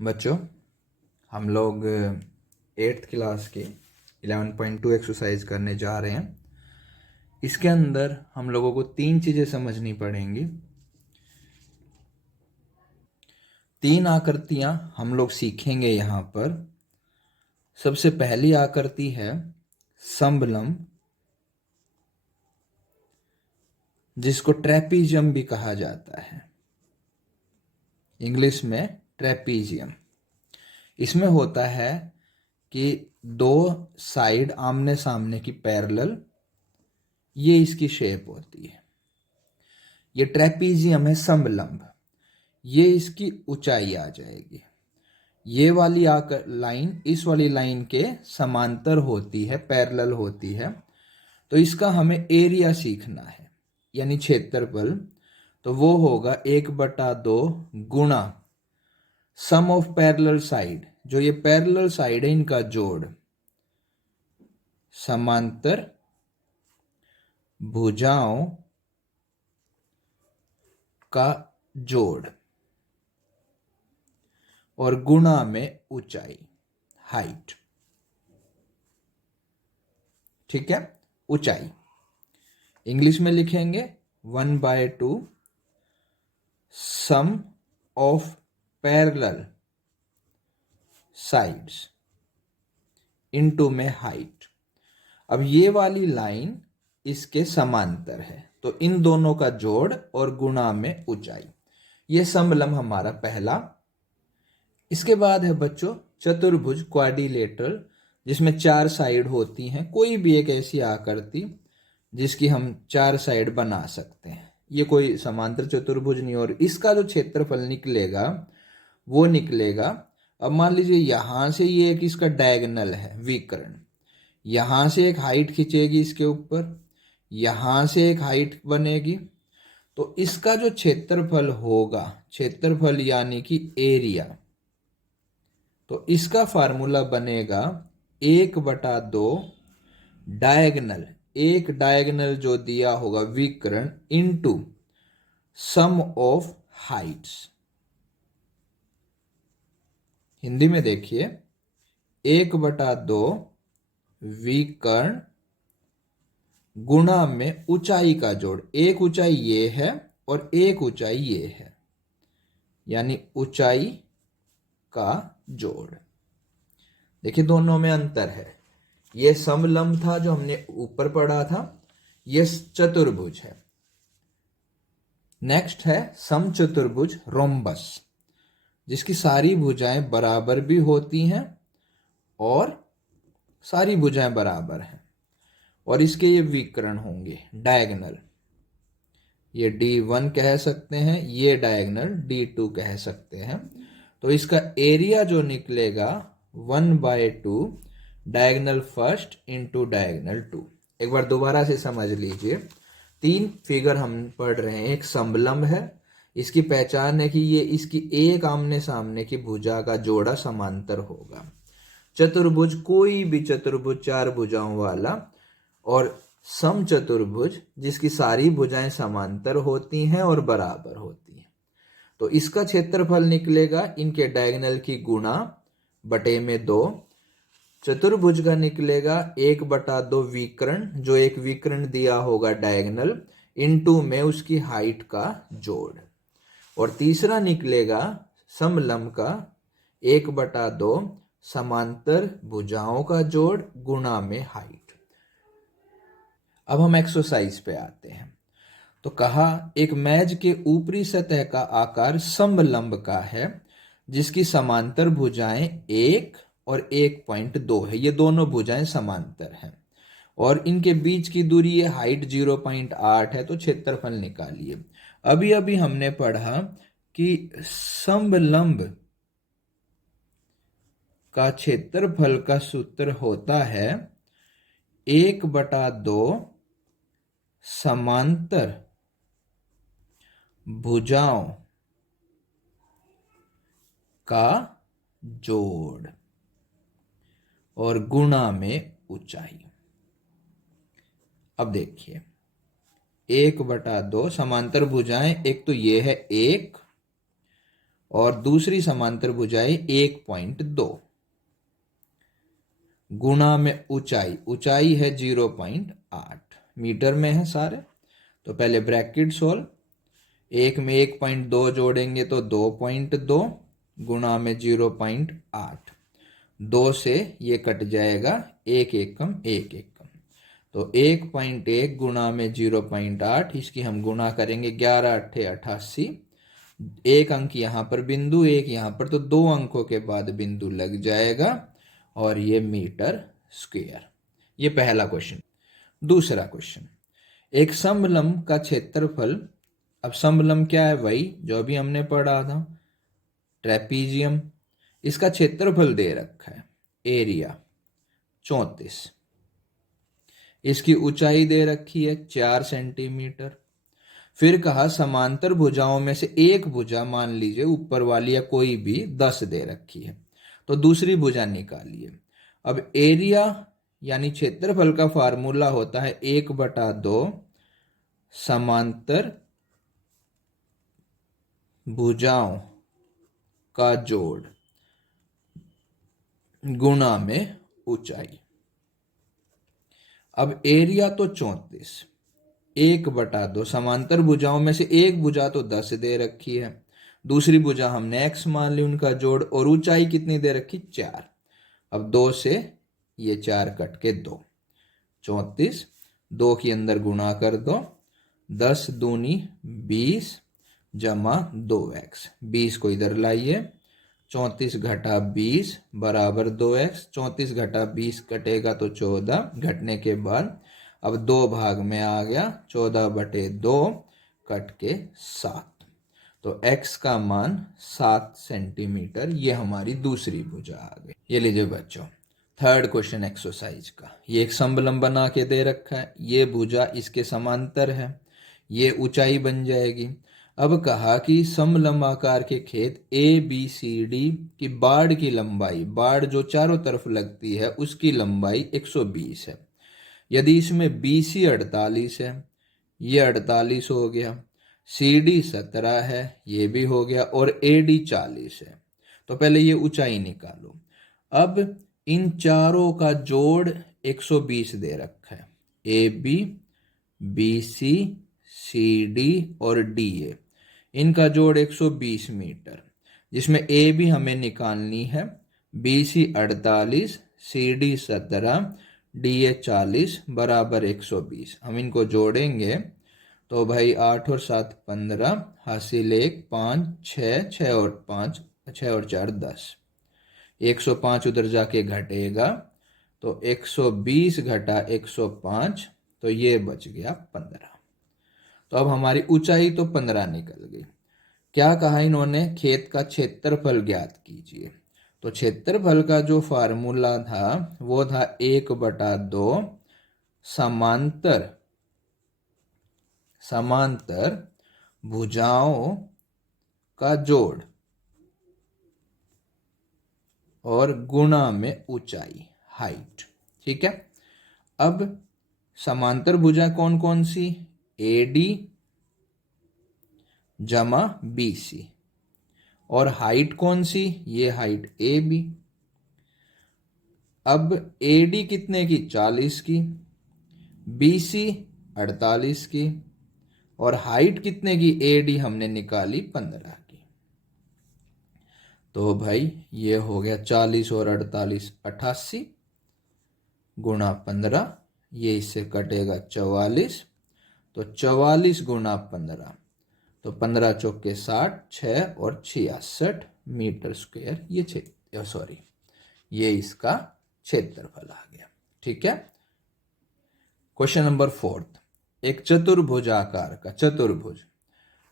बच्चों, हम लोग 8th क्लास के 11.2 एक्सरसाइज करने जा रहे हैं। इसके अंदर हम लोगों को 3 चीज़ें समझनी पड़ेंगी। 3 आकृतियां हम लोग सीखेंगे यहाँ पर। सबसे पहली आकृति है समलंब, जिसको ट्रेपीजियम भी कहा जाता है, इंग्लिश में ट्रेपीजियम। इसमें होता है कि दो साइड आमने सामने की पैरेलल, ये इसकी शेप होती है। ये ट्रेपीजियम है समलंब, ये इसकी ऊंचाई आ जाएगी। ये वाली लाइन इस वाली लाइन के समांतर होती है, पैरेलल होती है। तो इसका हमें एरिया सीखना है, यानी क्षेत्रफल। तो वो होगा 1/2 गुणा सम ऑफ पैरेलल साइड, जो ये पैरेलल साइड है इनका जोड़, समांतर भुजाओं का जोड़, और गुणा में ऊंचाई, हाइट। ठीक है, ऊंचाई इंग्लिश में लिखेंगे 1/2 सम ऑफ पैरेलल साइड्स इनटू में हाइट। अब ये वाली लाइन इसके समांतर है, तो इन दोनों का जोड़ और गुणा में ऊंचाई, ये समलंब हमारा पहला। इसके बाद है बच्चों चतुर्भुज, क्वाड्रिलेटरल, जिसमें 4 साइड होती हैं। कोई भी एक ऐसी आकृति जिसकी हम 4 साइड बना सकते हैं। ये कोई समांतर चतुर्भुज नहीं, और इसका जो क्षेत्रफल निकलेगा वो निकलेगा। अब मान लीजिए यहां से ये एक इसका डायगोनल है, विकर्ण, यहां से एक हाइट खींचेगी इसके ऊपर, यहां से एक हाइट बनेगी। तो इसका जो क्षेत्रफल होगा, क्षेत्रफल यानी कि एरिया, तो इसका फार्मूला बनेगा 1/2 डायगोनल, एक डायगोनल जो दिया होगा विकर्ण, into sum of heights. Hindi में देखिए 1/2 विकर्ण गुणा में ऊंचाई का जोड़। एक ऊंचाई ये है और एक ऊंचाई ये है, यानी ऊंचाई का जोड़। देखिए दोनों में अंतर है। ये समलंब था जो हमने ऊपर पढ़ा था, ये चतुर्भुज है। नेक्स्ट है समचतुर्भुज, रोम्बस, जिसकी सारी भुजाएं बराबर भी होती हैं और सारी भुजाएं बराबर हैं, और इसके ये विकर्ण होंगे डायगोनल। ये D1 कह सकते हैं, ये डायगोनल D2 कह सकते हैं। तो इसका एरिया जो निकलेगा 1/2 डायगोनल फर्स्ट इंटू डायगोनल 2। एक बार दोबारा से समझ लीजिए। 3 फिगर हम पढ़ रहे हैं। एक समलंब है, इसकी पहचान है कि ये इसकी एक आमने सामने की भुजा का जोड़ा समांतर होगा। चतुर्भुज, कोई भी चतुर्भुज 4 भुजाओं वाला, और समचतुर्भुज जिसकी सारी भुजाएं समांतर होती हैं और बराबर होती हैं। तो इसका क्षेत्रफल निकलेगा इनके डायगोनल की गुणा बटे में 2। चतुर्भुज का निकलेगा 1/2 विकर्ण, जो एक विकर्ण दिया होगा डायगोनल, इनटू में उसकी हाइट का जोड़। और तीसरा निकलेगा समलंब का 1/2 समांतर भुजाओं का जोड़ गुणा में हाइट। अब हम एक्सरसाइज पे आते हैं। तो कहा एक मेज के ऊपरी सतह का आकार समलंब का है, जिसकी समांतर भुजाएं 1 और 1.2 है। ये दोनों भुजाएं समांतर हैं, और इनके बीच की दूरी, ये हाइट 0.8 है। तो क्षेत्रफल निकालिए। अभी अभी हमने पढ़ा कि समलंब का क्षेत्रफल का सूत्र होता है 1/2 समांतर भुजाओं का जोड़ और गुणा में ऊंचाई। अब देखिए 1/2 समांतर भुजाएं, एक तो ये है 1, और दूसरी समांतर भुजाएं 1.2 गुणा में ऊंचाई, ऊंचाई है 0.8 मीटर में है सारे। तो पहले ब्रैकेट सोल्व, एक में 1.2 जोड़ेंगे तो 2.2 गुणा में 0.8, 2 से ये कट जाएगा, एक एकम एक एकम, तो 1.1 गुणा में 0.8, इसकी हम गुणा करेंगे, 11 अट्ठे 88, एक अंक यहाँ पर बिंदु, एक यहाँ पर, तो 2 अंकों के बाद बिंदु लग जाएगा और ये मीटर स्क्वायर। ये पहला क्वेश्चन। दूसरा क्वेश्चन, एक समलंब का क्षेत्रफल, अब समलंब क्या है, वही जो अभी हमने पढ़ा था, ट्रेपीजियम, इसका क्षेत्रफल दे रखा है, एरिया 34, इसकी ऊंचाई दे रखी है 4 सेंटीमीटर। फिर कहा समांतर भुजाओं में से एक भुजा, मान लीजिए ऊपर वाली या कोई भी, 10 दे रखी है, तो दूसरी भुजा निकालिए। अब एरिया यानी क्षेत्रफल का फार्मूला होता है 1/2 समांतर भुजाओं का जोड़ गुणा में ऊंचाई। अब एरिया तो 34, 1/2, समांतर भुजाओं में से एक भुजा तो 10 दे रखी है, दूसरी भुजा हमने x मान ली, उनका जोड़, और ऊंचाई कितनी दे रखी, 4। अब 2 से ये 4 कट के 2, 34, 2 के अंदर गुणा कर दो, 10 दूनी 20 जमा 2x, 20 को इधर लाइए, 34 घटा 20 बराबर 2x, 34 घटा 20 कटेगा तो 14, घटने के बाद अब 2 भाग में आ गया, 14/2 कट के 7, तो x का मान 7 सेंटीमीटर, ये हमारी दूसरी भुजा आ गई। ये लीजिए बच्चों, थर्ड क्वेश्चन एक्सरसाइज का, ये एक समलंब बना के दे रखा है, ये भुजा इसके समांतर है, ये ऊंचाई बन जाएगी। अब कहा कि समलंब आकार के खेत ए बी सी डी की बाड़ की लंबाई, बाड़ जो चारों तरफ लगती है उसकी लंबाई 120 है। यदि इसमें BC 48 है, ये 48 हो गया, CD 17 है, ये भी हो गया, और AD 40 है, तो पहले ये ऊंचाई निकालो। अब इन चारों का जोड़ 120 दे रखा है, AB, BC, CD और DA, इनका जोड़ 120 मीटर, जिसमें AB हमें निकालनी है, BC 48, CD 17, DA 40 बराबर 120। हम इनको जोड़ेंगे तो भाई 8 और 7 15, हासिल 1, 5 6, 6 और 5, 6 और 4 10, 105 उधर जाके घटेगा, तो 120 घटा 105, तो ये बच गया 15। तो अब हमारी ऊंचाई तो 15 निकल गई। क्या कहा इन्होंने, खेत का क्षेत्रफल ज्ञात कीजिए। तो क्षेत्रफल का जो फार्मूला था वो था 1/2 समांतर भुजाओं का जोड़ और गुणा में ऊंचाई, हाइट। ठीक है, अब समांतर भुजा कौन कौन सी, AD जमा BC, और हाइट कौन सी, ये हाइट AB। अब AD कितने की, 40 की, BC 48 की, और हाइट कितने की, AD हमने निकाली 15 की। तो भाई ये हो गया 40 और 48 88 गुणा 15, ये इससे कटेगा 44, तो 44 गुणा 15, तो 15 चौके 60, 6 और 66 मीटर स्क्वायर, ये इसका क्षेत्रफल आ गया। ठीक है, क्वेश्चन नंबर 4, एक चतुर्भुजाकार का, चतुर्भुज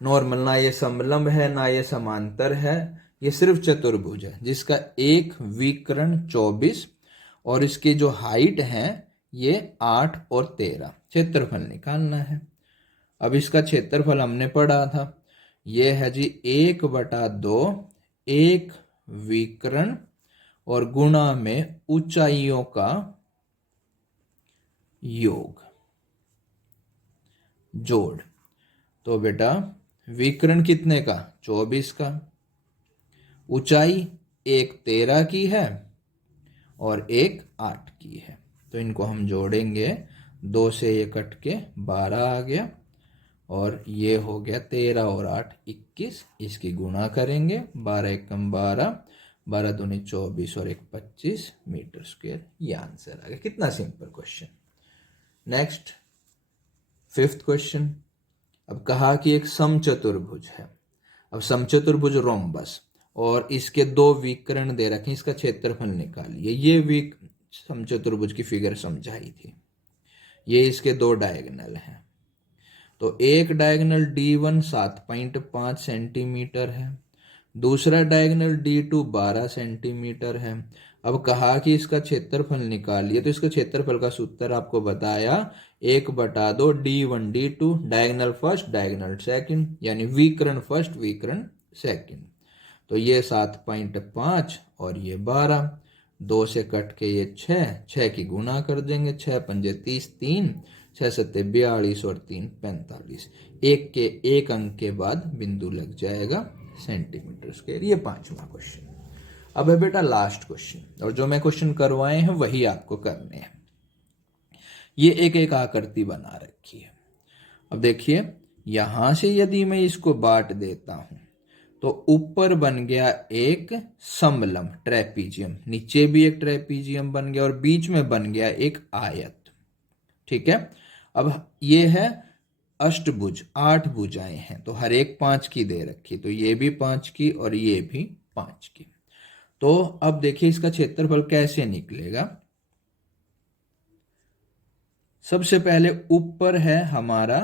नॉर्मल, ना ये समलंब है ना ये समांतर है, ये सिर्फ चतुर्भुज है, जिसका एक विकर्ण 24 और इसके जो हाइट है ये 8 और 13, क्षेत्रफल निकालना है। अब इसका क्षेत्रफल हमने पढ़ा था, ये है जी 1/2 एक विकर्ण और गुणा में ऊंचाइयों का योग, जोड़। तो बेटा विकर्ण कितने का, 24 का, ऊंचाई एक 13 की है और एक 8 की है। तो इनको हम जोड़ेंगे, 2 से ये कट के 12 आ गया और ये हो गया 13 और 8 21। इसकी गुणा करेंगे, 12 एकम 12, 12 दूनी 24 और 1 25 मीटर स्क्वायर। ये आंसर आ गया। कितना simple question. Next 5th question. अब कहा कि एक समचतुर्भुज है। अब समचतुर्भुज रोम्बस और इसके 2 विकर्ण दे रखे हैं, इसका क्षेत्रफल निकालिए। ये समचतुर्भुज की फिगर समझाई थी। ये इसके 2 डायगोनल हैं। तो एक डायगोनल D1 7.5 सेंटीमीटर है, दूसरा डायगोनल D2 12 सेंटीमीटर है। अब कहा कि इसका क्षेत्रफल निकालिए। तो इसका क्षेत्रफल का सूत्र आपको बताया, 1/2 D1 D2, diagonal first diagonal second, यानी विकर्ण फर्स्ट विकर्ण सेकंड। तो ये 7.5 और ये 12, 2 से कट के ये 6 की गुणा कर देंगे, 6 पंजे 30, 3 6 सत्ते 42 और 3 45। एक अंक के बाद बिंदु लग जाएगा सेंटीमीटर स्क्वायर। ये 5वां क्वेश्चन। अब है बेटा लास्ट क्वेश्चन, और जो मैं क्वेश्चन करवाए हैं वही आपको करने हैं। ये एक आकृति बना रखी है। अब देखिए, यहां से यदि मैं इसको बांट देता हूं तो ऊपर बन गया एक समलंब ट्रेपीजियम, नीचे भी एक ट्रेपीजियम बन गया और बीच में बन गया एक आयत। ठीक है। अब ये है अष्टभुज, 8 भुजाएं हैं, तो हर एक 5 की दे रखी, तो ये भी 5 की और ये भी 5 की। तो अब देखिए इसका क्षेत्रफल कैसे निकलेगा। सबसे पहले ऊपर है हमारा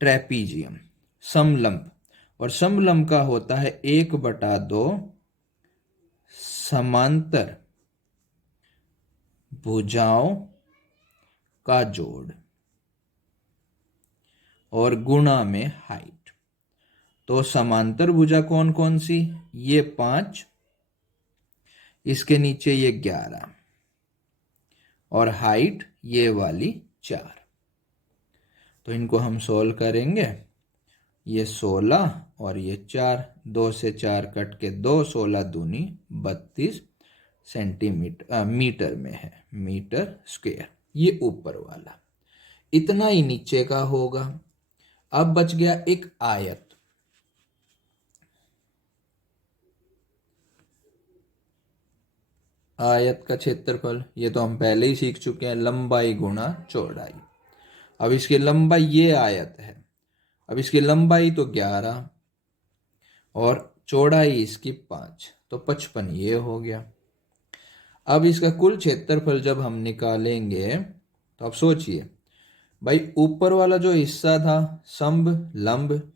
ट्रेपीजियम समलंब, और समलंब का होता है 1/2 समांतर भुजाओं का जोड़ और गुणा में हाइट। तो समांतर भुजा कौन कौन सी, ये 5, इसके नीचे ये 11 और हाइट ये वाली 4। तो इनको हम सोल्व करेंगे, ये 16 और ये 4, 2 से 4 कट के 2, 16 दूनी 32 सेंटीमीटर मीटर में है, मीटर स्क्वायर। ये ऊपर वाला, इतना ही नीचे का होगा। अब बच गया एक आयत। आयत का क्षेत्रफल ये तो हम पहले ही सीख चुके हैं, लंबाई गुणा चौड़ाई। अब इसकी लंबाई, ये आयत है, अब इसकी लंबाई तो 11 और चौड़ाई इसकी 5, तो 55 ये हो गया। अब इसका कुल क्षेत्रफल जब हम निकालेंगे तो अब सोचिए भाई, ऊपर वाला जो हिस्सा था समभ लंब,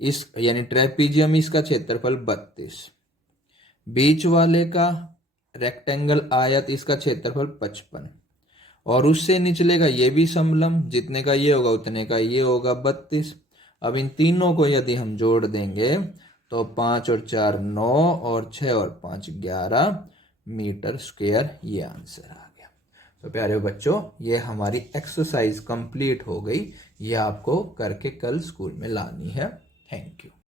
इस यानी ट्रेपीजियम, इसका क्षेत्रफल 32, बीच वाले का रेक्टेंगल आयत, इसका क्षेत्रफल 55, और उससे निचले का ये भी समलंब, जितने का ये होगा उतने का ये होगा 32। अब इन तीनों को यदि हम जोड़ देंगे तो 5 और 4 9 और 6 और 5 11 मीटर स्क्वायर। ये आंसर आ गया। तो प्यारे बच्चों, ये हमारी एक्सरसाइज कंप्लीट हो गई। ये आपको करके कल स्कूल में लानी है। Thank you.